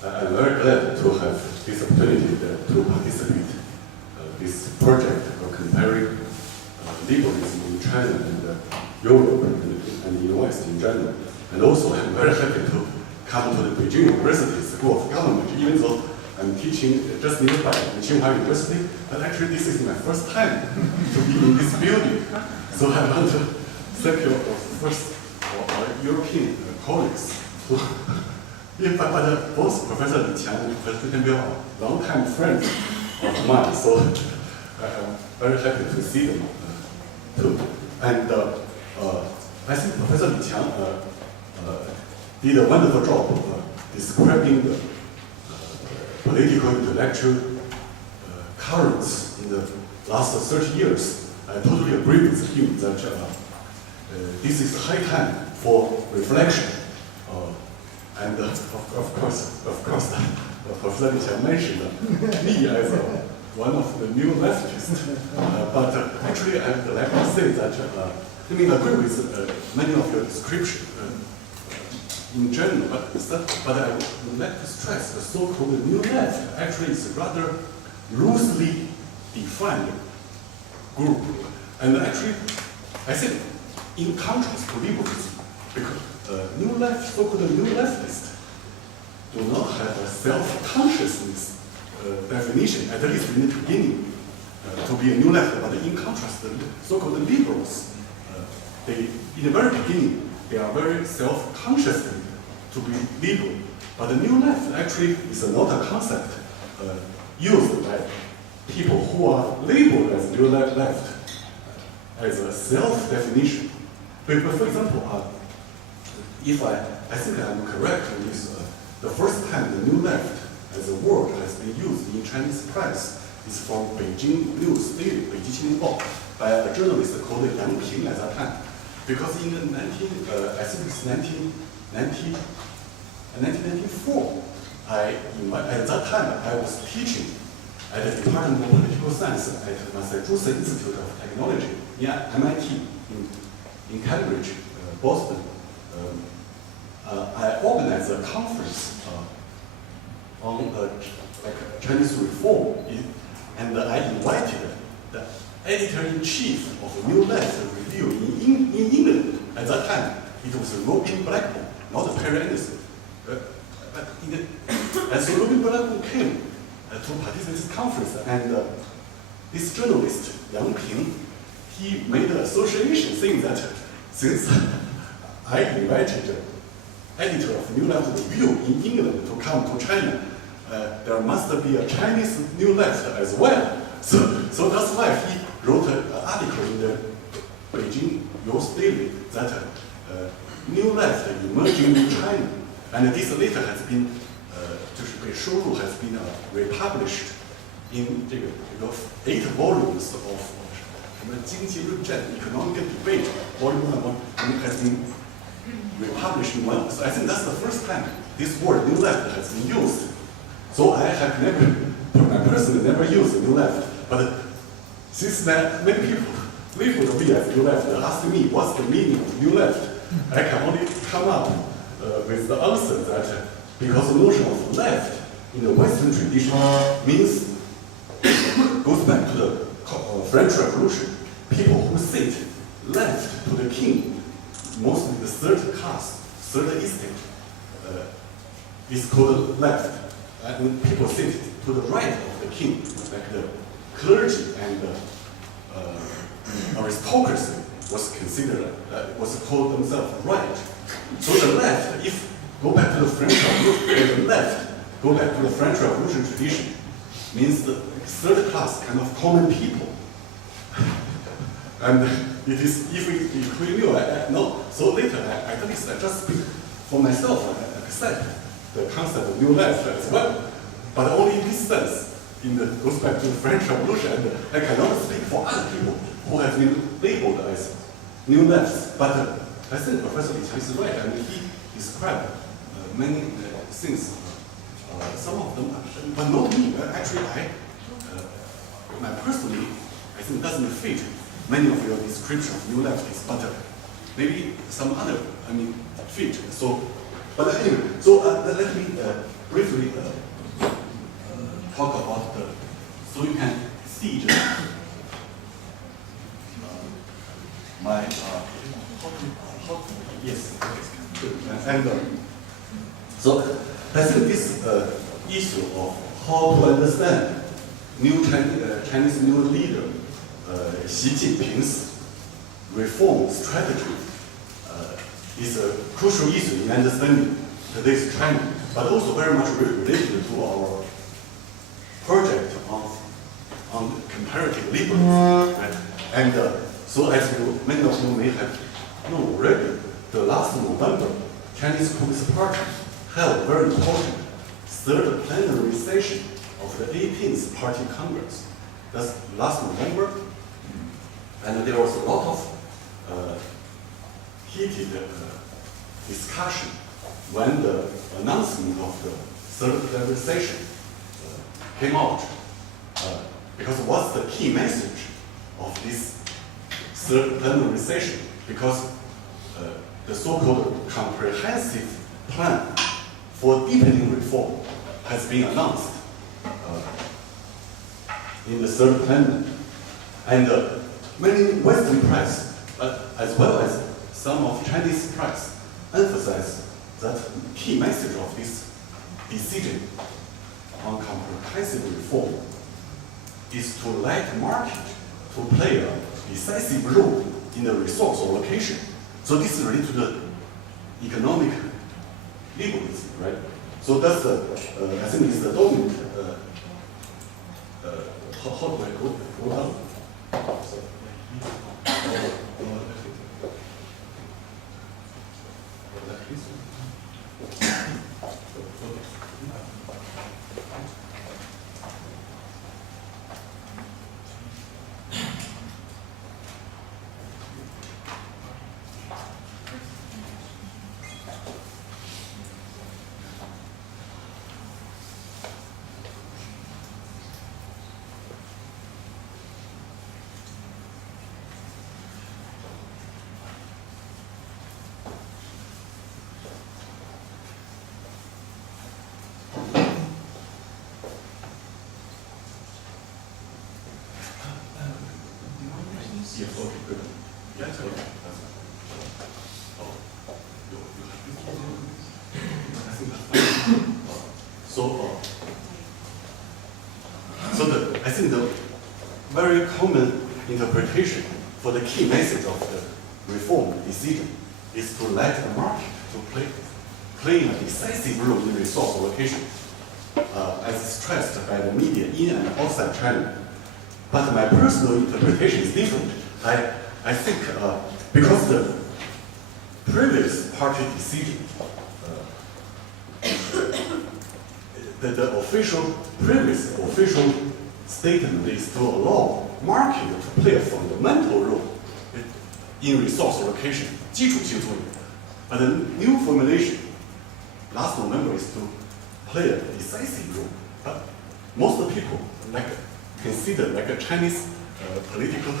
I'm very glad to have this opportunity to participate this project of comparing liberalism in China and Europe and the US in general. And also, I'm very happy to come to the Beijing University School of Government, even though I'm teaching just nearby in Tsinghua University. But actually, this is my first time to be in this building. So I want to thank you first our European colleagues. But both Professor Li Qiang and Professor Zhiyuan are long-time friends of mine, so I'm very happy to see them too. And I think Professor Li Qiang did a wonderful job describing the political intellectual currents in the last 30 years. I totally agree with him that this is high time for reflection. And of course, Professor Li Qiang mentioned me as one of the new leftists. But actually, I would like to say that I agree with many of your description in general, but I would like to stress the so-called new left actually is a rather loosely defined group. And actually, I think in contrast to liberalism, because new left, so-called new leftists, do not have a self-consciousness definition, at least in the beginning, to be a new left. But in contrast, the so-called liberals, in the very beginning, they are very self-conscious to be liberal. But the new left actually is not a concept used by people who are labeled as new left as a self-definition. For example, if I think I'm correct in this, the first time the new left as a word has been used in Chinese press is from Beijing News Daily, Beijing Qinling Bao, by a journalist called Yang Ping at that time. Because in the I think it's 1994, at that time I was teaching at the Department of Political Science at Massachusetts Institute of Technology near MIT in Cambridge, Boston. I organized a conference on Chinese reform, and I invited the editor-in-chief of New Left Review in England. At that time, it was Robin Blackburn, not Perry Anderson. And so Robin Blackburn came to participate in this conference, and this journalist, Yang Ping, he made an association saying that since I invited the editor of New Left Review in England to come to China, there must be a Chinese New Left as well. So that's why he wrote an article in the Beijing News Daily that New Left emerging in China. And this later has been, 就是被收录 has been republished in 8 volumes of 什么经济论战 economic debate, volume 1 has been republished in one. So I think that's the first time this word new left has been used. So I have never, I personally never used new left. But since that many people labeled me as new left and asked me what's the meaning of new left, I can only come up with the answer that because the notion of left in the Western tradition means goes back to the French Revolution. People who sit left to the king, mostly the third class, third estate, is called left. And people sit to the right of the king, like the clergy and aristocracy was considered, was called themselves right. So the left, if go back to the French Revolution, the left, go back to the French Revolution tradition, means the third class kind of common people. And it is, if we knew, no. So later, at least I just speak for myself, I accept the concept of new left as well. But only in this sense, goes back to the French Revolution, and I cannot speak for other people who have been labeled as new lefts. But I think Professor Li Qiang is right, and he described many things. Some of them, but not me. Actually, personally, I think doesn't fit many of your description of new leftists, but maybe some other, fit. So But anyway, so let me briefly talk about the, so you can see just my, yes, and so I think this issue of how to understand new Chinese new leader Xi Jinping's reform strategy is a crucial issue in understanding today's China, but also very much related to our project on comparative liberalism. Right? And so as you, many of you may have known already, the last November, Chinese Communist Party held a very important third plenary session of the 18th Party Congress. That's last November, and there was a lot of heated discussion when the announcement of the third plenary session came out. Because what's the key message of this third plenary session? Because the so-called comprehensive plan for deepening reform has been announced in the third plenary. And many Western press, as well as some of Chinese press, emphasize that key message of this decision on comprehensive reform is to let market to play a decisive role in the resource allocation. So this is related to the economic liberalism, right? So that's the, I think it's the dominant, how do I go down? Yes, okay, good. Yes, okay. Oh, you have this. So, I think the very common interpretation for the key message of the reform decision is to let the market to play a decisive role in resource allocation, as stressed by the media in and outside China. But my personal interpretation is different. I think because the previous party decision, the previous official statement is to allow market to play a fundamental role in resource allocation, 基础性作用. But the new formulation last November is to play a decisive role. But most people consider like a Chinese political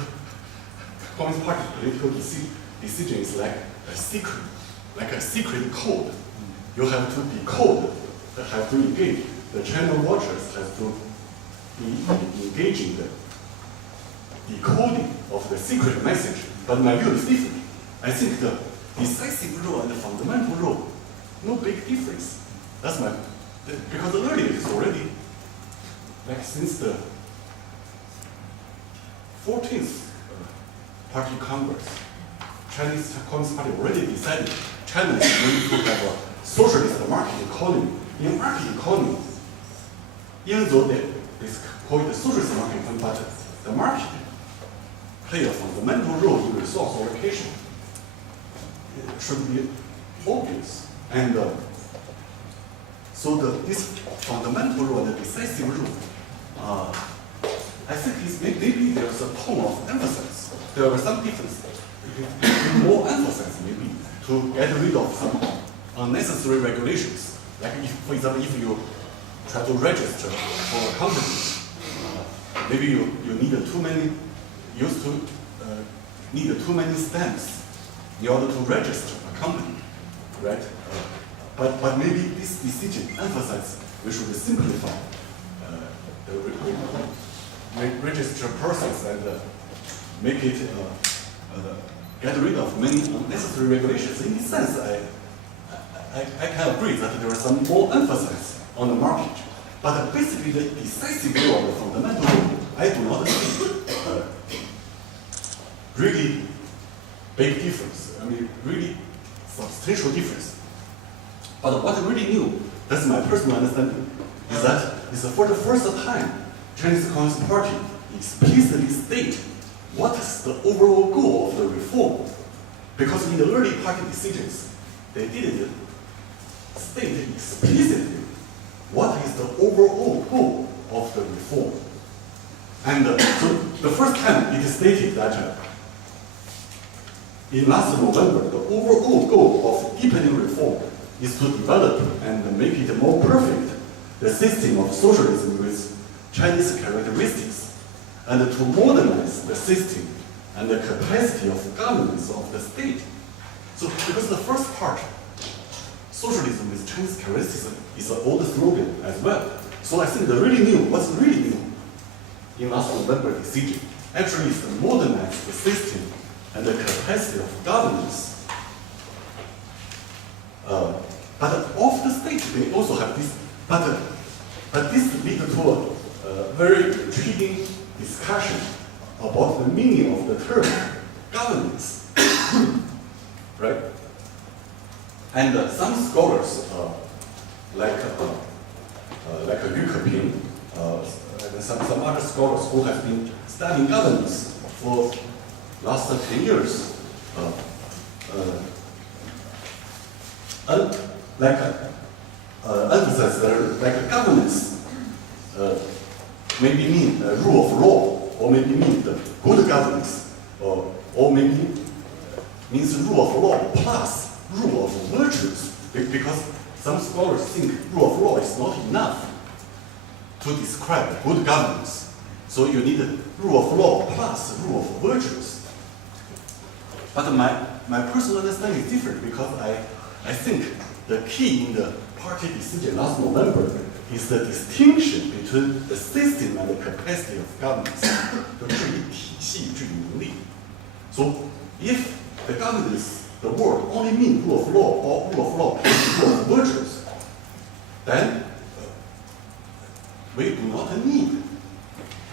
Communist Party political decision is like a secret code. You have to decode, have to engage. The China watchers have to be engaging the decoding of the secret message. But my view is different. I think the decisive role and the fundamental role, no big difference. That's my, because earlier it's already, like since the 14th Party Congress, Chinese Communist Party already decided China is going to have a socialist market economy. In market economy, even though they call it a socialist market economy, but the market play a fundamental role in resource allocation. It should be obvious. And so this fundamental role, the decisive role, I think maybe there's a tone of emphasis. There are some differences. More emphasis maybe to get rid of some unnecessary regulations. Like if, for example, if you try to register for a company, maybe you need too many stamps in order to register a company, right? but maybe this decision emphasizes we should simplify the registration process and make it get rid of many unnecessary regulations. In this sense, I can agree that there is some more emphasis on the market. But basically, the decisive role of the fundamental rule, I do not see really big difference. I mean, really substantial difference. But what I really knew, that's my personal understanding, is that it's for the first time Chinese Communist Party explicitly state what is the overall goal of the reform. Because in the early party decisions, they didn't state explicitly what is the overall goal of the reform. And so the first time it is stated that in last November, the overall goal of deepening reform is to develop and make it more perfect the system of socialism with Chinese characteristics, and to modernize the system and the capacity of governance of the state. So because the first part, socialism with Chinese characteristics, is an old slogan as well. So I think what's really new in last November decision actually is to modernize the system and the capacity of governance. But of the state, they also have this, but this leads to a very intriguing discussion about the meaning of the term governance, right? And some scholars, like Yu Keping, and some other scholars who have been studying governance for last 10 years, emphasize like governance maybe mean rule of law, or maybe mean the good governance, or maybe means rule of law plus rule of virtues, because some scholars think rule of law is not enough to describe good governance. So you need a rule of law plus rule of virtues. But my personal understanding is different, because I think the key in the party decision last November is the distinction between the system and the capacity of governance. So if the governance, the word only means rule of law or rule of law plus rule of virtues, then we do not need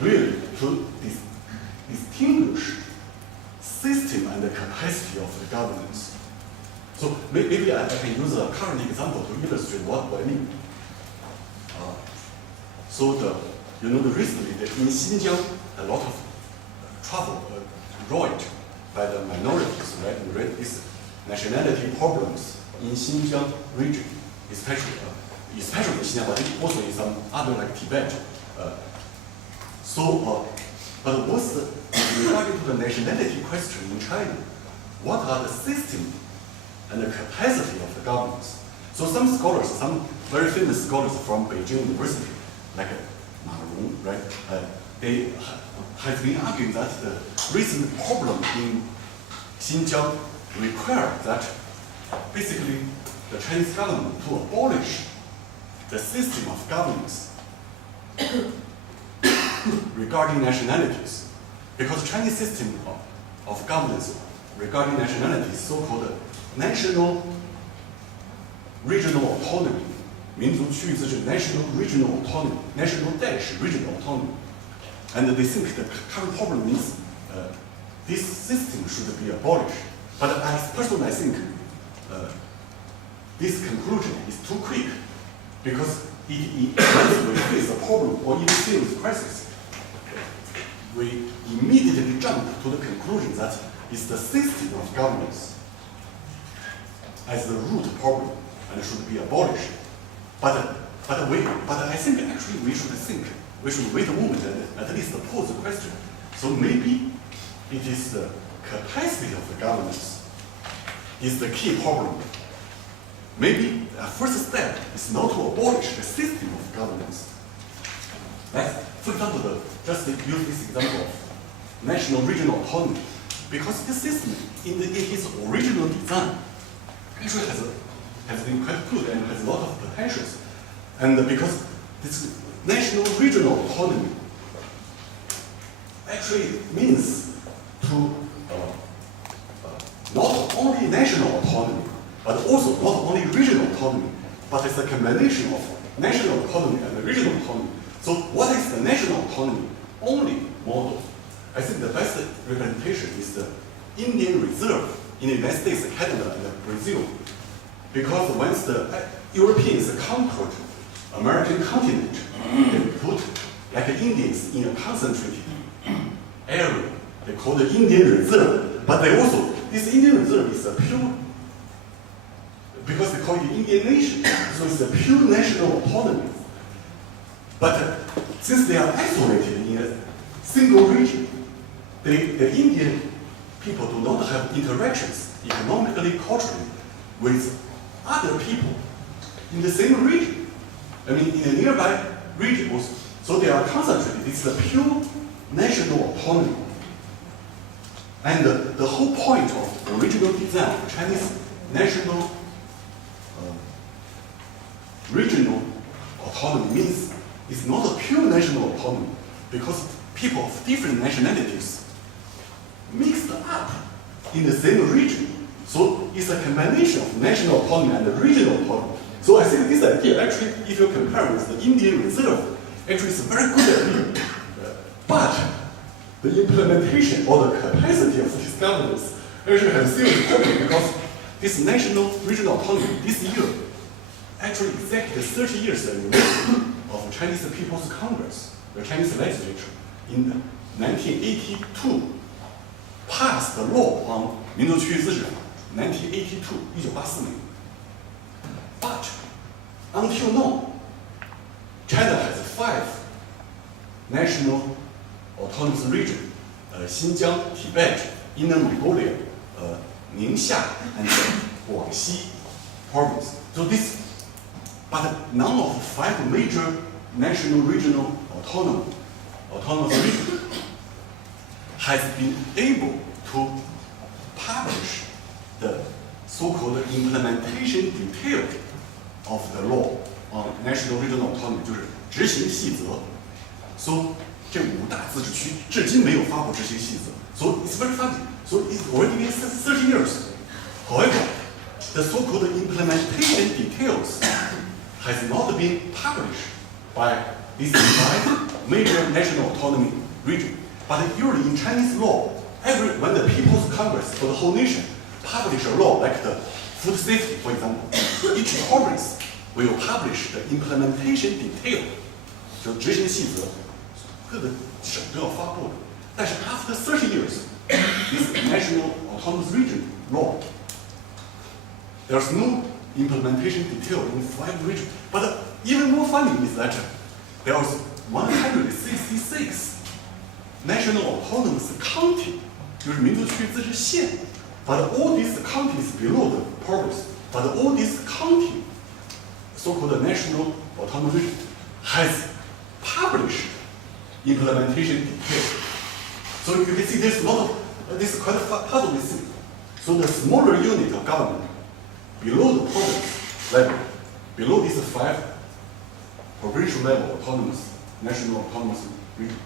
really to distinguish system and the capacity of the governance. So maybe I can use a current example to illustrate what I mean. Recently in Xinjiang, a lot of trouble brought by the minorities, right? These nationality problems in Xinjiang region, especially in Xinjiang, but also in some other like Tibet. But what's regarding to the nationality question in China? What are the system and the capacity of the governments? So some scholars, some very famous scholars from Beijing University, like Ma Rong, right? They have been arguing that the recent problem in Xinjiang require that basically the Chinese government to abolish the system of governance regarding nationalities, because Chinese system of governance regarding nationality is so-called national regional autonomy, 民族区域自治 national regional autonomy, national dash regional autonomy, and they think the current problem is this system should be abolished. But personally, I think this conclusion is too quick, because once we face a problem or even serious crisis, we immediately jump to the conclusion that it's the system of governance as the root problem and should be abolished. But I think actually we should wait a moment and at least pose the question. So maybe it is the capacity of the governance is the key problem. Maybe a first step is not to abolish the system of governance. Like, for example, just use this example of national regional autonomy, because this system in its original design actually has has been quite good and has a lot of potentials. And because this national regional autonomy actually means to not only national autonomy, but also not only regional autonomy, but it's a combination of national autonomy and regional autonomy. So what is the national autonomy only model? I think the best representation is the Indian Reserve in the United States, Canada, and Brazil. Because once the Europeans conquered American continent, they put like Indians in a concentrated area. They call the Indian Reserve. But they also, this Indian Reserve is a pure, because they call it the Indian nation, so it's a pure national autonomy. But since they are isolated in a single region, the Indian people do not have interactions economically, culturally, with other people in the same region. I mean, in a nearby region also. So they are concentrated. It's a pure national autonomy. And the whole point of the original design of Chinese national regional autonomy means it's not a pure national autonomy, because people of different nationalities mixed up in the same region. So it's a combination of national autonomy and regional autonomy. So I think this idea, actually, if you compare with the Indian Reserve, actually it's a very good idea. But the implementation or the capacity of these governments actually has a serious problem, because this national regional autonomy this year actually exactly 30 years anniversary of Chinese People's Congress, the Chinese legislature, in 1982 passed the law on 民族区域自治法 1982 1984年. But until now, China has 5 national autonomous regions: Xinjiang, Tibet, Inner Mongolia, Ningxia, and Guangxi province. So this, but none of 5 major national regional autonomous regions has been able to publish the so-called implementation detail of the law on national regional autonomy, 就是执行细则。So 这5大自治区至今没有发布执行细则。So it's very funny. So it's already been 30 years. However, the so-called implementation details has not been published by these 5 major national autonomy regions. But usually in Chinese law, when the People's Congress for the whole nation publish a law, like the food safety, for example, each province will publish the implementation detail, 就执行细则，各个省都要发布的。但是 after 30 years, this national autonomous region law, there's no implementation detail in 5 regions. But even more funny is that there was 166 national autonomous county, 就是民族区域自治县. But all these counties below the province, but all these county, so-called national autonomous region, has published implementation details. So you can see there's a lot of, this is quite part of this thing. So the smaller unit of government, below the province level, below these 5 provincial level autonomous, national autonomous region,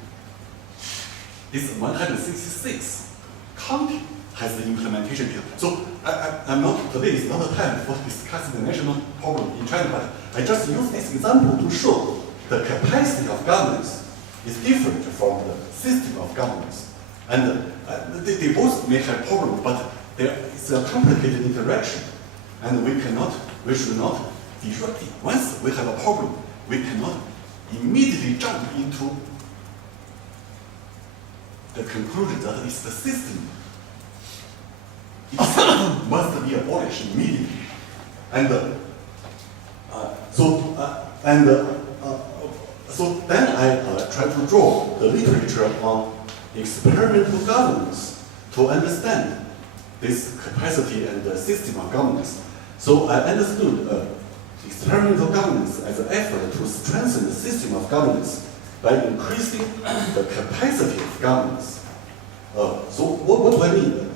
this 166 county has the implementation detail. So I'm not, today is not the time for discussing the national problem in China, but I just use this example to show the capacity of governments is different from the system of governments. And they both may have problems, but it's a complicated interaction. And we should not directly, once we have a problem, we cannot immediately jump into the conclusion that it's the system itself must be abolished immediately. And so then I try to draw the literature on experimental governance to understand this capacity and the system of governance. So I understood experimental governance as an effort to strengthen the system of governance by increasing the capacity of governance. So what do I mean?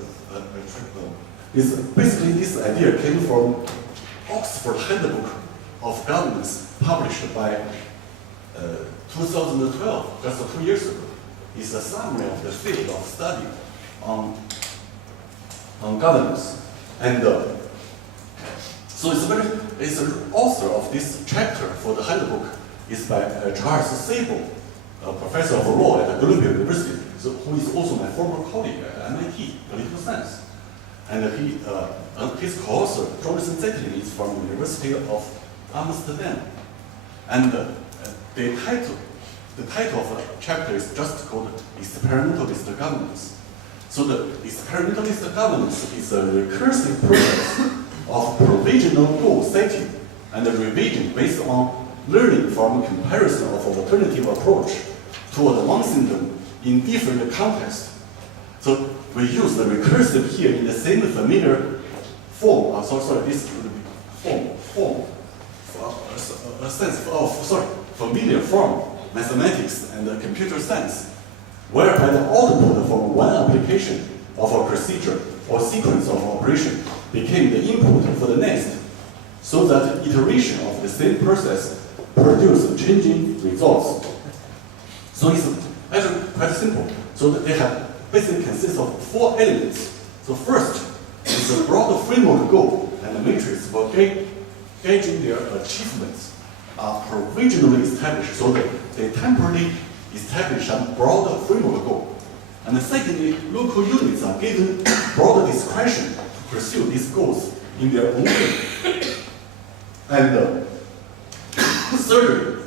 Is basically this idea came from Oxford Handbook of Governance, published by 2012, just 2 years ago, is a summary of the field of study on governance. And so it's the author of this chapter for the handbook is by Charles Sable, a professor of law at Columbia University, who is also my former colleague at MIT, political science. And his co-author, Jonathan Zettlin, is from the University of Amsterdam. And the title of the chapter is just called Experimentalist Governance. So the experimentalist governance is a recursive process of provisional goal setting and revision based on learning from comparison of alternative approach to advancing them in different contexts. So we use the recursive here in the same familiar form. This form, a sense of familiar form, mathematics and computer science, whereby the output from one application of a procedure or sequence of operation became the input for the next, so that iteration of the same process produce changing results. So it's actually quite simple. So that they have basically consists of 4 elements. So first is a broad framework goal and the matrix for gauging their achievements are provisionally established, so that they temporarily establish a broader framework goal. And secondly, local units are given broader discretion to pursue these goals in their own way. And thirdly,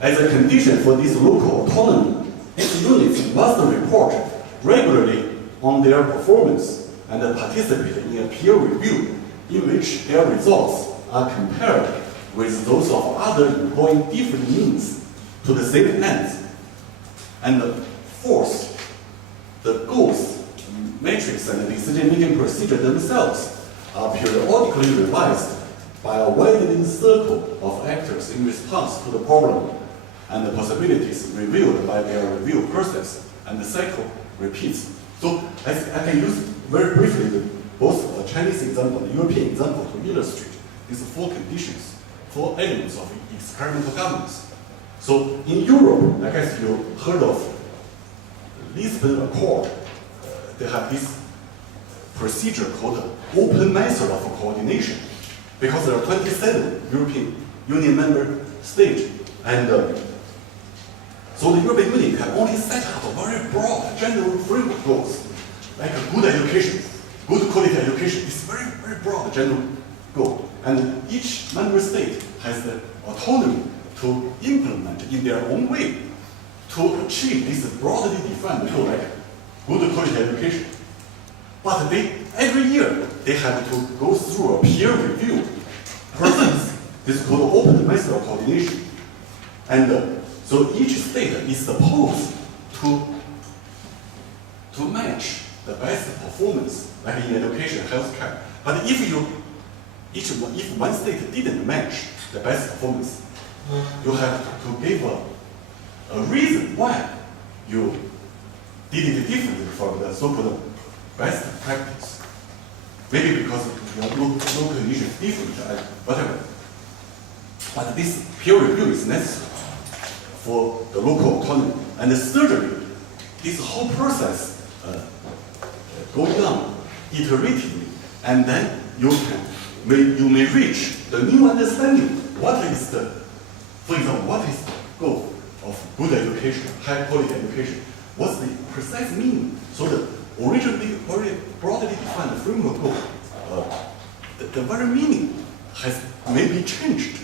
as a condition for this local autonomy, these units must report regularly on their performance and participate in a peer review in which their results are compared with those of others employing different means to the same ends. And fourth, the goals, matrix, and the decision-making procedure themselves are periodically revised by a widening circle of actors in response to the problem, and the possibilities revealed by their review process, and the cycle repeats. So I can use very briefly both the Chinese example and the European example to illustrate these 4 conditions, 4 elements of experimental governance. So in Europe, I guess you heard of Lisbon Accord. They have this procedure called open method of coordination, because there are 27 European Union member states, and so the European Union can only set up a very broad general framework goals, like a good education, good quality education. It's very, very broad general goal, and each member state has the autonomy to implement in their own way to achieve this broadly defined goal, like good quality education. But every year they have to go through a peer review process. This is called open method of coordination. And so each state is supposed to match the best performance, like in education, healthcare. But if one state didn't match the best performance, you have to give a reason why you did it differently from the so-called best practice. Maybe because your local conditions is different, whatever. But this peer review is necessary for the local autonomy. And thirdly, this whole process going on iteratively, and then you may reach the new understanding. What is the, for example, what is the goal of good education, high quality education? What's the precise meaning? So the originally very broadly defined framework goal, the very meaning has maybe changed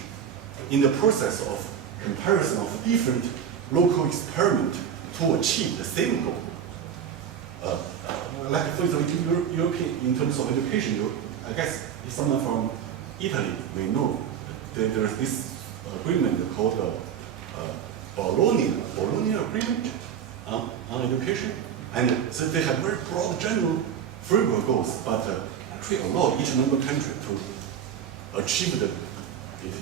in the process of comparison of different local experiments to achieve the same goal. Like for example, European, in terms of education, I guess if someone from Italy may know that there is this agreement called Bologna Agreement on education. And so they have very broad general framework goals, but actually allow each member country to achieve it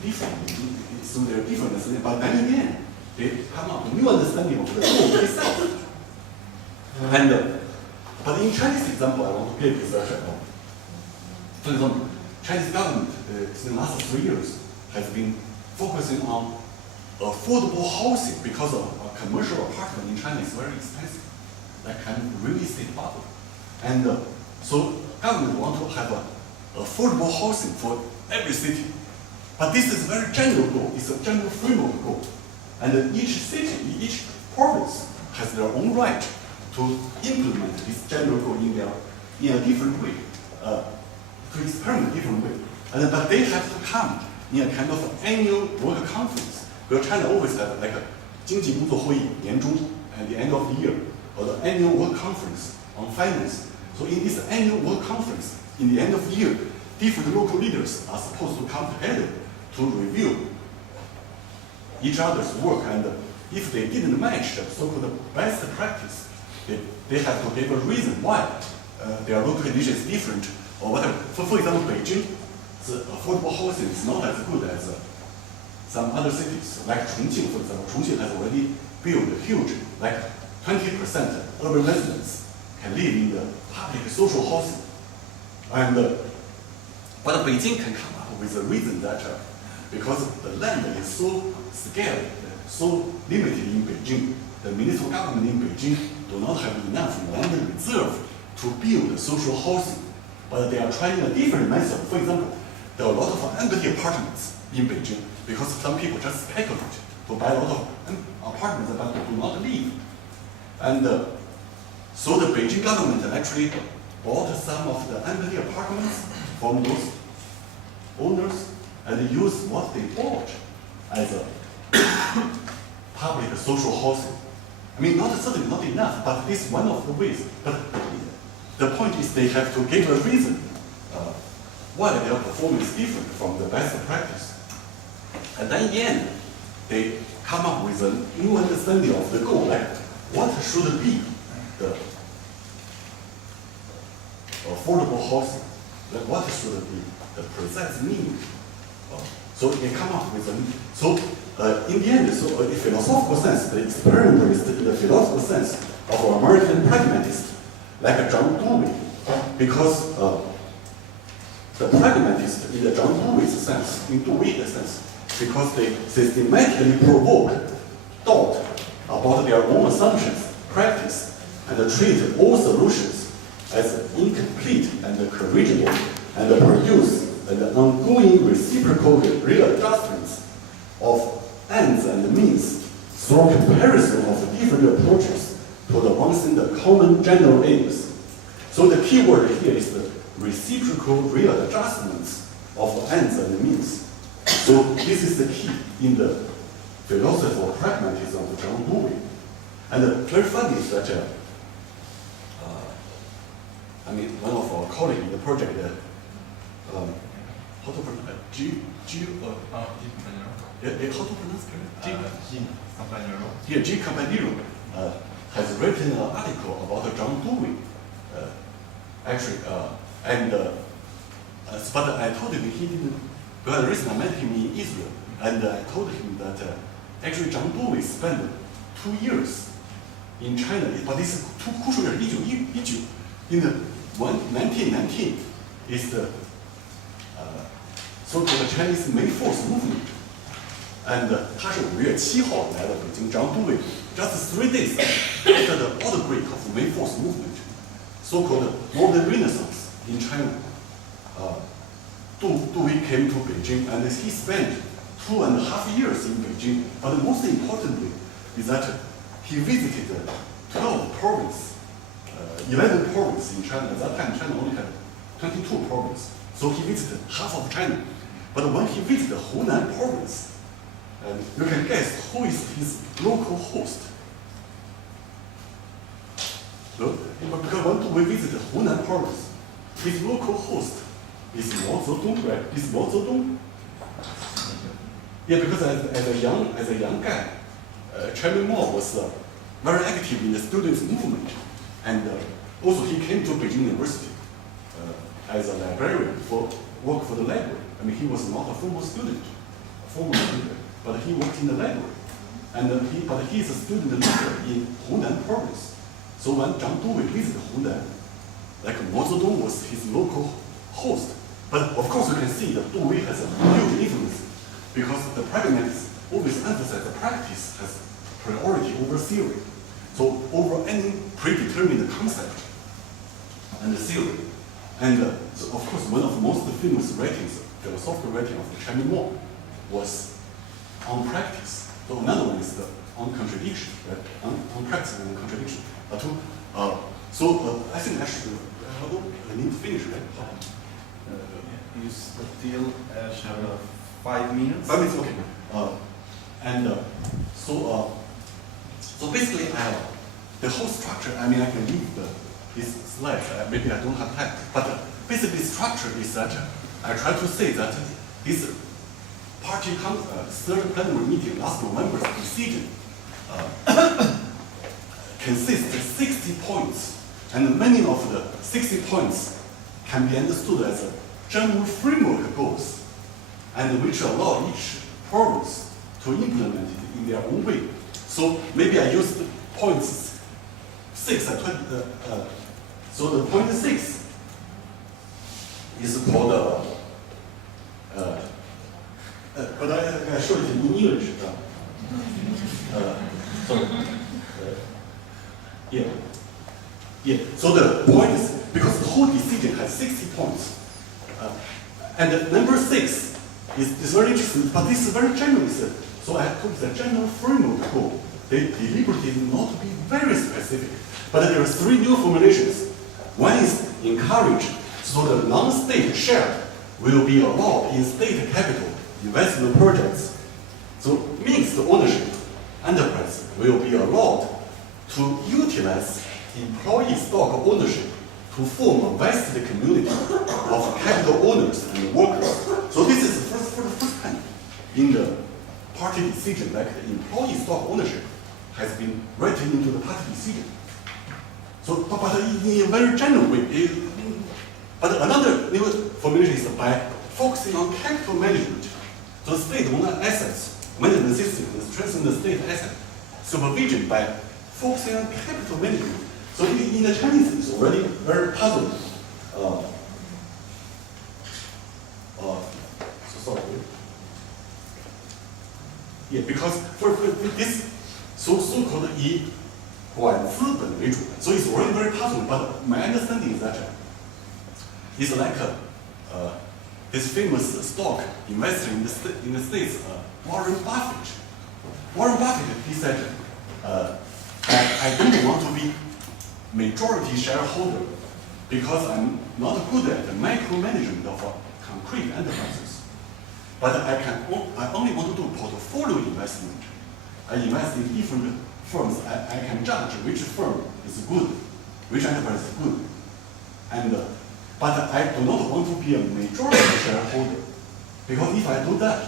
differently through their differences. But then again, they come up with new understanding of the goal itself. And but in Chinese example, I want to give this example. For example, Chinese government in the last 3 years, has been focusing on affordable housing because a commercial apartment in China is very expensive, like kind of real estate bubble. And so government want to have affordable housing for every city. But this is a very general goal, it's a general framework goal. And each city, each province has their own right to implement this general goal in a different way, to experiment different way. But they have to come in a kind of annual work conference. Because China always have like a 经济工作会议年中 at the end of the year, or the annual work conference on finance. So in this annual work conference, in the end of the year, different local leaders are supposed to come together to review each other's work, and if they didn't match the so-called best practice, they have to give a reason why their local condition is different or whatever. For example, Beijing, the affordable housing is not as good as some other cities, like Chongqing, for example. Chongqing has already built a huge, like 20% urban residents can live in the public social housing. But Beijing can come up with a reason that because the land is so scarce, so limited in Beijing, the municipal government in Beijing do not have enough land reserve to build social housing. But they are trying a different method. For example, there are a lot of empty apartments in Beijing because some people just speculate to buy a lot of apartments but do not live. And so the Beijing government actually bought some of the empty apartments from those owners and use what they bought as a public social housing. I mean, certainly not enough, but this is one of the ways. But the point is they have to give a reason why their performance is different from the best practice. And then in the end, they come up with a new understanding of the goal, like what should be the affordable housing, like what should be the precise meaning. So they come up with in the end, so in philosophical sense, the experiment in the philosophical sense of American pragmatists, like John Dewey, because the pragmatists in the John Dewey's sense, because they systematically provoke thought about their own assumptions, practice, and treat all solutions as incomplete and corrigible, and produce an ongoing reciprocal real adjustments of ends and means through comparison of different approaches to the ones in the common general aims. So the key word here is the reciprocal real adjustments of ends and means. So this is the key in the philosophy of pragmatism of John Dewey. And very funny is that one of our colleagues in the project, how to pronounce G. Campanero has written an article about John Dewey. But I told him he didn't. Because recently I met him in Israel, and I told him that actually John Dewey spent 2 years in China, but this is two crucial years. 1919 in the 1919 is the so-called Chinese May 4th movement, and 他是5月7号来到北京 John Dewey, just 3 days after the outbreak of the May 4th movement, so-called modern Renaissance in China. Dewey came to Beijing, and he spent 2.5 years in Beijing. But most importantly is that he visited 12 provinces, 11 provinces in China. At that time, China only had 22 provinces, so he visited half of China. But when he visited Hunan province, you can guess who is his local host. Because when Dewey visited Hunan province, his local host is Mao Zedong, right? Is Mao Zedong? Yeah, because as a young guy, Chairman Mao was very active in the students' movement, and also he came to Beijing University as a librarian for work for the library. I mean, he was not a formal student, but he worked in the library, and he is a student leader in Hunan province. So when John Dewey visited Hunan, like Mao Zedong was his local host. But of course, you can see that Dewey has a huge influence because the pragmatists always emphasize the practice has priority over theory. So over any predetermined concept and theory. And so of course, one of the most famous writings, philosophical writing of the Chinese Mo, was on practice. So another one is the on contradiction, right? On practice and contradiction. I think actually, I need to finish, right? You still have 5 minutes? 5 minutes, okay. So basically, the whole structure, I mean, I can leave this slide, maybe I don't have time, but basically the structure is that I try to say that this party third plenary meeting last November's decision consists of 60 points, and many of the 60 points can be understood as a general framework goals, and which allow each province to implement it in their own way. So maybe I used points 6 and 20. So the point 6 is called, but I show it in English. So the point is, because the whole decision has 60 points, and number 6 is very interesting, but this is very general. So I took the general framework goal. They deliberated not to be very specific, but there are 3 new formulations. One is encourage, so the non-state share will be allowed in state capital investment projects. So mixed ownership enterprise will be allowed to utilize employee stock ownership to form a vested community of capital owners and workers. So this is for the first time in the party decision, like the employee stock ownership has been written into the party decision. So, but in a very general way. But another new formulation is by focusing on capital management. So state-owned assets, management system, and strengthen the state asset supervision by focusing on capital management. So in the Chinese, it's already very puzzling. Because for this so-called 以管资本为主, so it's already very puzzling. But my understanding is that it's like this famous stock investor in the States, Warren Buffett. Warren Buffett, he said, I don't want to be majority shareholder because I'm not good at the micromanagement of concrete enterprises. But I only want to do portfolio investment. I invest in different firms. I can judge which firm is good, which enterprise is good. But I do not want to be a majority shareholder, because if I do that,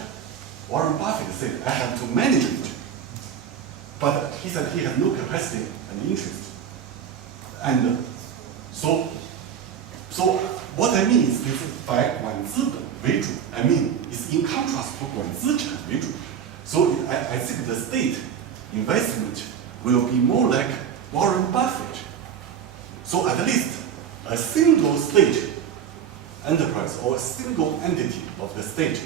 Warren Buffett said I have to manage it. But he said he has no capacity and interest. And so what I mean is this by 管资本为主, I mean it's in contrast to 管资产为主. So I think the state investment will be more like Warren Buffett. So at least a single state enterprise or a single entity of the state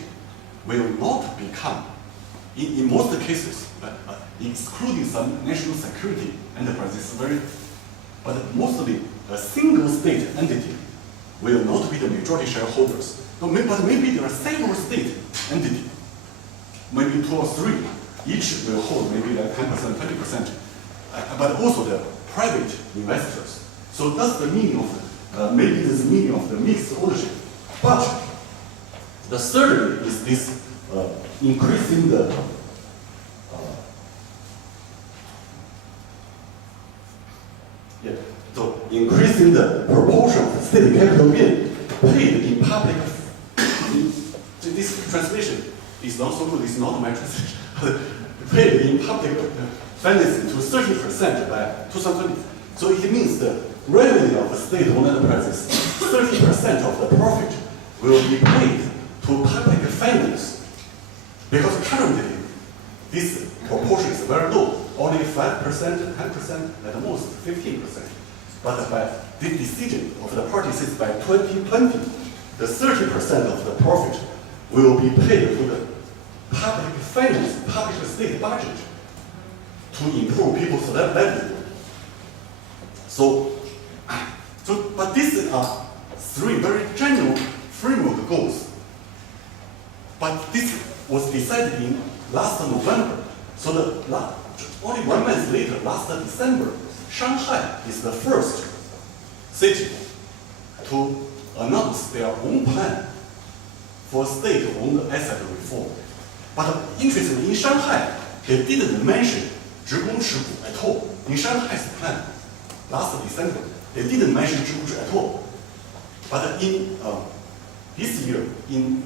will not become, in most cases, excluding some national security enterprises, but mostly a single state entity will not be the majority shareholders. But maybe there are several state entities, maybe 2 or 3, each will hold maybe like 10%, 20%, but also the private investors. So that's the meaning of maybe this meaning of the mixed ownership. But the third is this increasing the so increasing the proportion of state capital gain paid in public. This translation is not so good. It's not my translation. Paid in public financing to 30% by 2020. So it means the revenue of state-owned enterprises, 30% of the profit will be paid to public finance. Because currently, this proportion is very low, only 5%, 10%, at most 15%. But by the decision of the party says by 2020, the 30% of the profit will be paid to the public finance, public state budget to improve people's livelihood. But these are three very general framework goals. But this was decided in last November. So only 1 month later, last December, Shanghai is the first city to announce their own plan for state-owned asset reform. But interestingly, in Shanghai, they didn't mention 职工持股 at all. In Shanghai's plan, last December, they didn't mention 职工持 at all. But in this year, in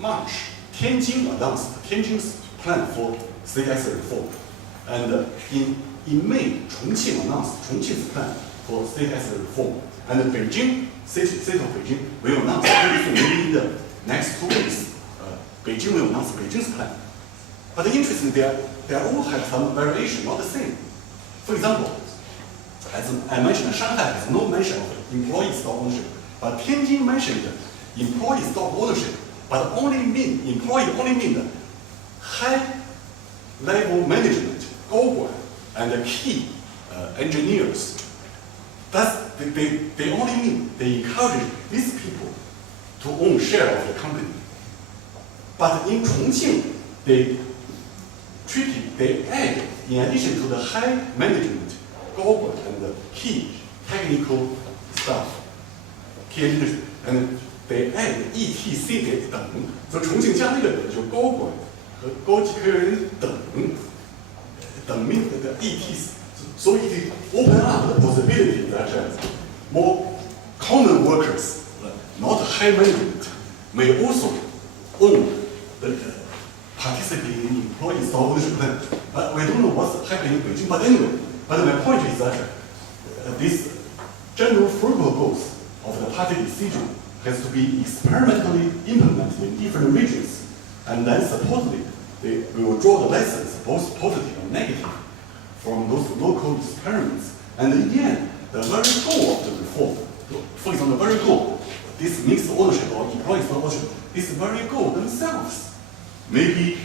March, Tianjin announced Tianjin's plan for state asset reform. And in May, Chongqing announced Chongqing's plan for state asset reform. And Beijing, state of Beijing, will announce maybe in the next 2 weeks. Beijing will announce Beijing's plan. But interestingly, they all have some variation, not the same. For example, as I mentioned, Shanghai has no mention of employee stock ownership, but Tianjin mentioned employee stock ownership, but employee only mean high-level management, 高管, and the key engineers. They only mean they encourage these people to own share of the company. But in Chongqing, they add, in addition to the high management, 高管, and the key technical staff, key engineers, and they add ETC 等，所以重庆加那个就高管和高级科员等命的 ETC， so it open up the possibility that more common workers, not high management, may also own participate in employee stock ownership plan. We don't know what's happening in Beijing, but anyway. But my point is that this general framework goals of the party decision has to be experimentally implemented in different regions, and then supposedly we will draw the lessons, both positive and negative, from those local experiments. And in the end, the very goal of the reform, for example, the very goal, this mixed ownership or employee stock ownership, this very goal themselves may be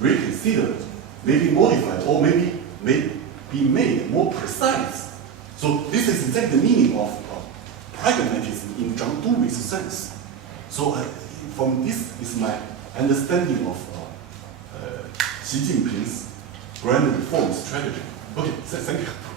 reconsidered, may be modified, or may be made more precise. So this is exactly the meaning of pragmatism in Zhang Duwei's sense. So from this is my understanding of Xi Jinping's grand reform strategy. Okay, thank you.